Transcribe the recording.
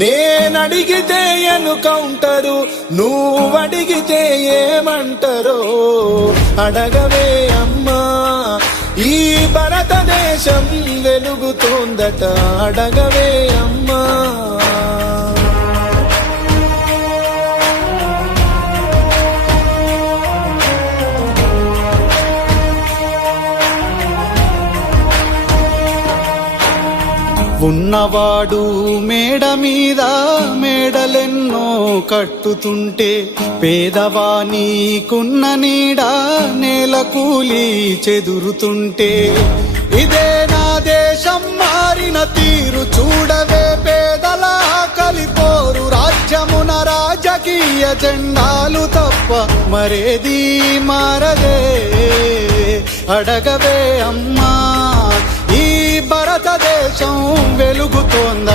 నేనడిగితే encounter, నువ్వడిగితే ఏమంటారో అడగవే అమ్మా. ఈ భారతదేశం వెలుగుతోందట, అడగవే అమ్మా. ఉన్నవాడు మేడ మీద మేడలెన్నో కట్టుతుంటే, పేదవానీకున్న నీడ నేల కూలి చెదురుతుంటే, ఇదే నా దేశం మారిన తీరు చూడవే. పేదల కలిపోరు రాజ్యమున రాజకీయ జెండాలు తప్ప మరేది మారదే, అడగవే అమ్మా. ఈ భారతదేశం వెలుగుతోంద.